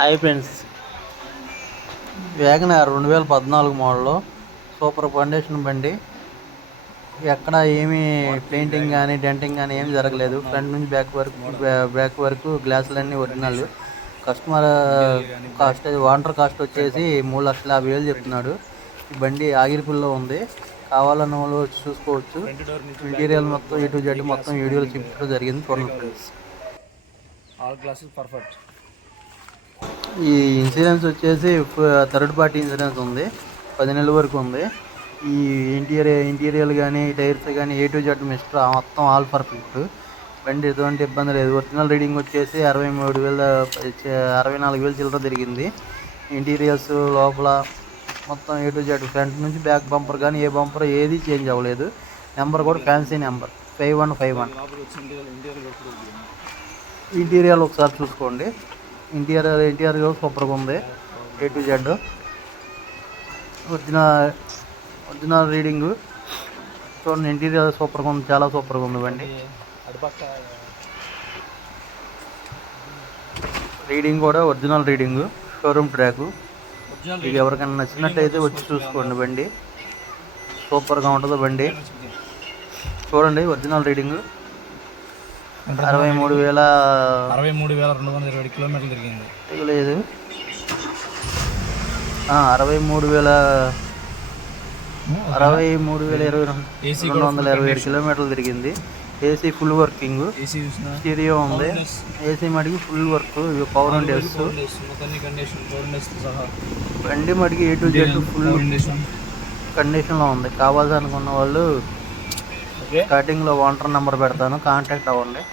Hi friends, WagonR 2014 model super condition బండి. ఎక్కడ ఏమీ పెయింటింగ్ కానీ డెంటింగ్ కానీ ఏమి జరగలేదు. ఫ్రంట్ నుంచి బ్యాక్ వరకు గ్లాసులన్నీ original. Customer cost owner cost వచ్చేసి 3,50,000 చెప్తున్నాడు. ఈ బండి ఆగిరిపుల్లో ఉంది. కావాలన్న వాళ్ళు వచ్చి చూసుకోవచ్చు. ఇంటీరియర్ మొత్తం A to Z మొత్తం వీడియోలు చూపించడం జరిగింది. చూడండి ఫ్రెండ్స్. All glasses perfect. ఈ ఇన్సూరెన్స్ వచ్చేసి థర్డ్ పార్టీ ఇన్సూరెన్స్ ఉంది. 10 నెలల వరకు ఉంది. ఈ ఇంటీరియర్ కానీ టైర్స్ కానీ A to Z మిస్టర్ మొత్తం ఆల్ పర్ఫెక్ట్. బండి ఎటువంటి ఇబ్బంది లేదు. ఒరిజినల్ రీడింగ్ వచ్చేసి 64,000 చిల్లర తిరిగింది. ఇంటీరియర్స్ లోపల మొత్తం A to Z ఫ్రంట్ నుంచి బ్యాక్ బంపర్ కానీ ఏ బంపర్ ఏది చేంజ్ అవ్వలేదు. నెంబర్ కూడా ఫ్యాన్సీ నెంబర్ 5151. ఇంటీరియర్ ఒకసారి చూసుకోండి. ఇంటీరియర్ సూపర్గా ఉంది. A to Z original reading చూడండి. ఇంటీరియర్ సూపర్గా ఉంది, చాలా సూపర్గా ఉంది బండి. రీడింగ్ కూడా ఒరిజినల్ రీడింగ్, షోరూమ్ ట్రాక్. మీకు ఎవరికైనా నచ్చినట్టయితే వచ్చి చూసుకోండి. బండి సూపర్గా ఉంటుంది. బండి చూడండి. ఒరిజినల్ రీడింగ్ 63,220 కిలోమీటర్లు తిరిగింది. లేదు, 63,227 కిలోమీటర్లు తిరిగింది. ఏసీ ఫుల్ వర్కింగ్, స్టీరియో ఉంది. ఏసీ మటుకు ఫుల్ వర్క్, పవర్ అండ్ ఎస్. బండి మటుకు A to Z ఫుల్ కండిషన్లో ఉంది. కావాల్సి అనుకున్న వాళ్ళు స్టార్టింగ్లో ఓనర్ నెంబర్ పెడతాను, కాంటాక్ట్ అవ్వండి.